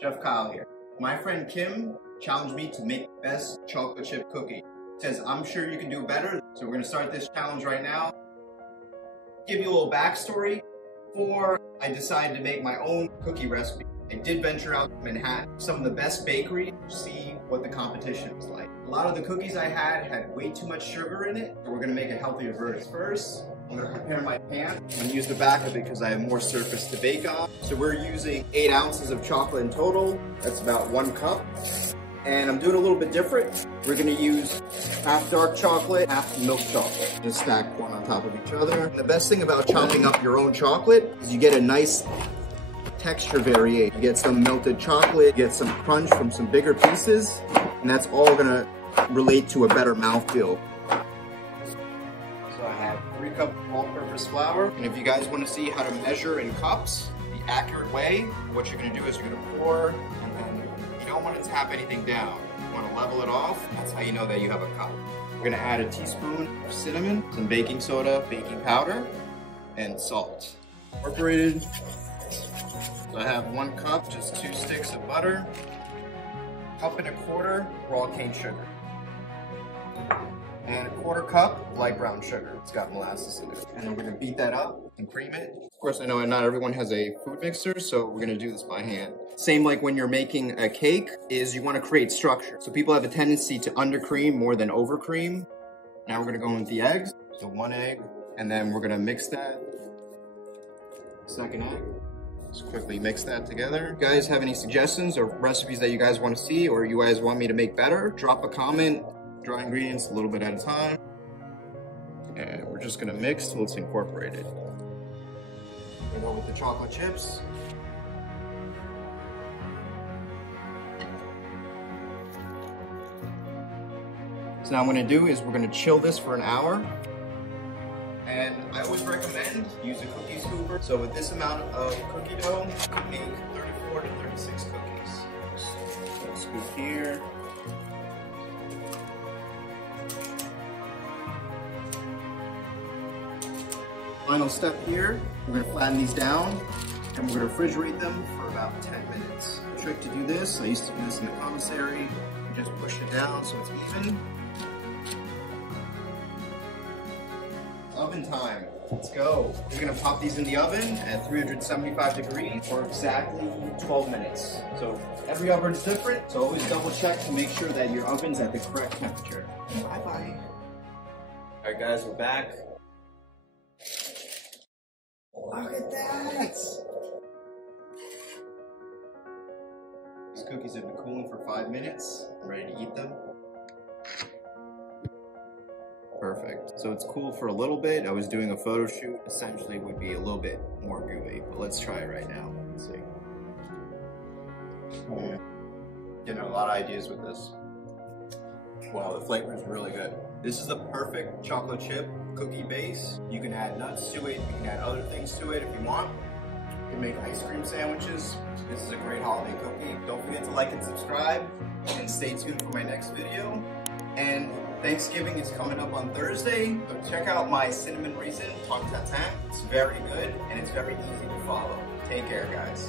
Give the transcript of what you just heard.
Chef Kyle here. My friend Kim challenged me to make the best chocolate chip cookie. Says, I'm sure you can do better, so we're gonna start this challenge right now. Give you a little backstory. Before I decided to make my own cookie recipe, I did venture out to Manhattan, some of the best bakeries, to see what the competition was like. A lot of the cookies I had way too much sugar in it, so we're gonna make a healthier version. First, I'm gonna prepare my pan. I'm gonna use the back of it because I have more surface to bake on. So we're using 8 ounces of chocolate in total. That's about 1 cup. And I'm doing a little bit different. We're gonna use half dark chocolate, half milk chocolate. Just stack one on top of each other. And the best thing about chopping up your own chocolate is you get a nice texture variation. You get some melted chocolate, you get some crunch from some bigger pieces, and that's all gonna relate to a better mouthfeel. So I have 3 cups of all-purpose flour. And if you guys wanna see how to measure in cups, the accurate way, what you're gonna do is you're gonna pour, and then you don't want to tap anything down. You want to level it off. That's how you know that you have a cup. We're going to add a teaspoon of cinnamon, some baking soda, baking powder, and salt. Incorporated. So I have 1 cup, just 2 sticks of butter, 1.25 cups raw cane sugar, and 1/4 cup light brown sugar. It's got molasses in it. And then we're going to beat that up and cream it. Of course, I know not everyone has a food mixer, so we're going to do this by hand. Same like when you're making a cake, is you want to create structure. So people have a tendency to undercream more than overcream. Now we're going to go in with the eggs. So 1 egg, and then we're going to mix that. 2nd egg. Just quickly mix that together. If you guys have any suggestions or recipes that you guys want to see or you guys want me to make better, drop a comment. Dry ingredients a little bit at a time. And we're just going to mix till it's incorporated. We're going to go with the chocolate chips. So now what I'm going to do is we're going to chill this for an hour. And I always recommend use a cookie scooper. So with this amount of cookie dough, you can make 34 to 36 cookies. So scoop here. Final step here, we're going to flatten these down and we're going to refrigerate them for about 10 minutes. The trick to do this, I used to do this in the commissary, you just push it down so it's even. Oven time, let's go. We're going to pop these in the oven at 375 degrees for exactly 12 minutes. So every oven is different, so always double check to make sure that your oven's at the correct temperature. Bye-bye. All right guys, we're back. Look at that! These cookies have been cooling for 5 minutes. I'm ready to eat them. Perfect. So it's cooled for a little bit. I was doing a photo shoot. Essentially it would be a little bit more gooey, but let's try it right now. Let's see. Getting a lot of ideas with this. Wow, the flavor is really good. This is the perfect chocolate chip cookie base. You can add nuts to it, you can add other things to it if you want. You can make ice cream sandwiches. This is a great holiday cookie. Don't forget to like and subscribe, and stay tuned for my next video. And Thanksgiving is coming up on Thursday, so check out my cinnamon raisin tart tatin. It's very good, and it's very easy to follow. Take care, guys.